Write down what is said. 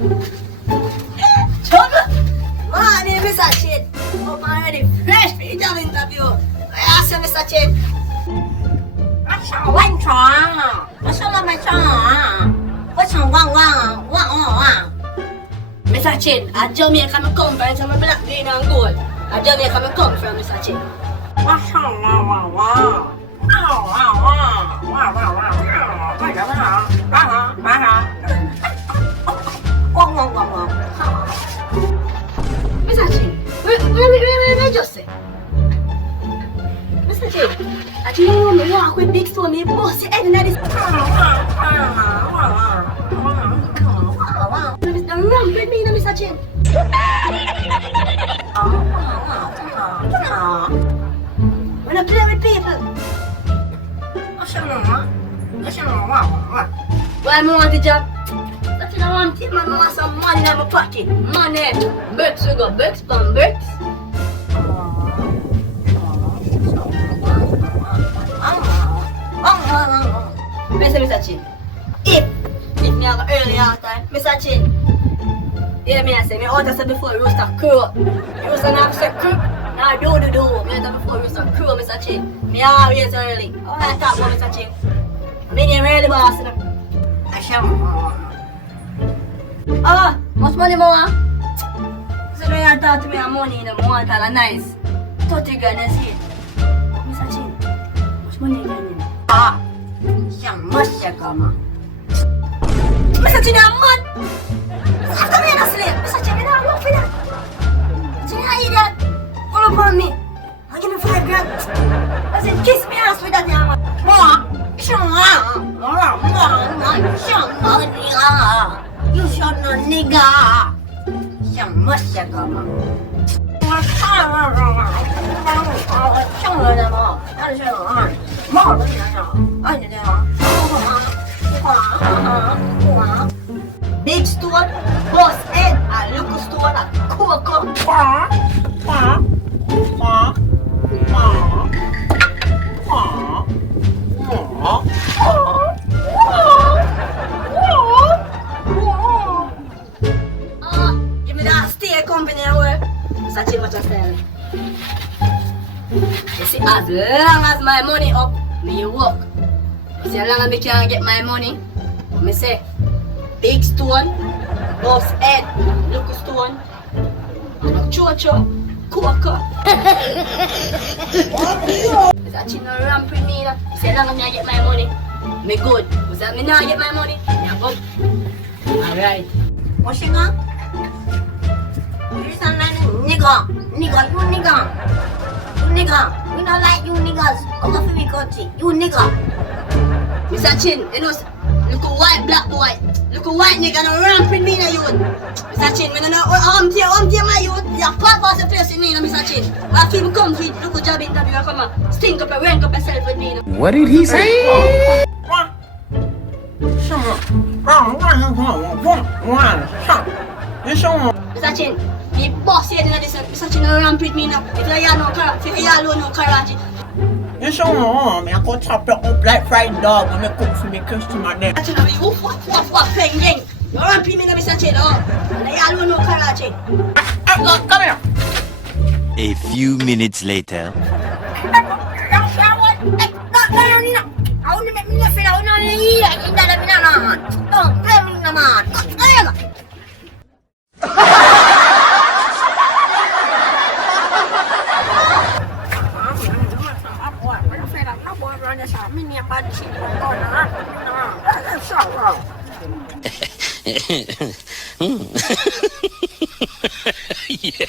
Trouble? Morning, Mr. Chin. I'm already fresh for the job interview. I say, Mr. Chin. What's your one chong? What's your my chong? What's your one? Mr. Chin, at Jamaica I come from, so I'm black, green and gold. At Jamaica I come from, Mr. Chin. What's your wow? Mr. Chin, where just say? Mr. Chin, I think you me walk with big stone, me bust your head in this. Mr. Ramp with me, Mr. Chin. When I play with people. Why I want the job? That's what I want to man. I want some money in my pocket. Money. Birds we go. Birds from birds. Mr. Chin. If me have early out time, Mr. Chin. Hear me I say, me out I say before rooster crow. Rooster not say crow. Now do. Me out before rooster crow, Mr. Chin. Me always early. I talk about Mr. Chin. Me name early boss. I shall. Much money more? So when you talk to me about money, you want all nice. 30 grand is here. Mr. Chin, much money you getting? Some must come. Mr. Chin, I'm mad. After me, I'm asleep. Mr. Chin, I don't work for that. Chin, I eat that. Pull up on me. I'll give me 5 grand. I said, kiss me ass with that, young man. You shut no nigga. Some must come. Big stone, boss head, and little stone, and cocoa. Give me that stay company and work. Such a much of style. You see, as long as my money up, me work. You see, as long as me can get my money, me say, big stone, boss head, little stone, and a chocho, cocoa. Is that you no ramp with me? You see, as long as me get my money, me good. You see, me not get my money, me good. Alright. What's your name? Nigga. We don't like you niggas. Come off me country. You nigga. Mr. Chin, you know, look a white black boy. Look a white nigga no ramping me in a youth. Mr. Chin, me no know my youth. You pop off the place in me, Mr. Chin. I feel come for look a job interview and come on. Stink up and rank up yourself with me. What did he say? Mr. Chin, me boss here in this. Mr. Chin no ramp with me now. If you no karate, if you alone no karate. You show me, I go chop you up like fried dog when I cook for me customer there. Mr. Chin, you woof, bang. You ramp with me now, Mr. Chin, and you alone no karate. Look, come here. A few minutes later. Yeah.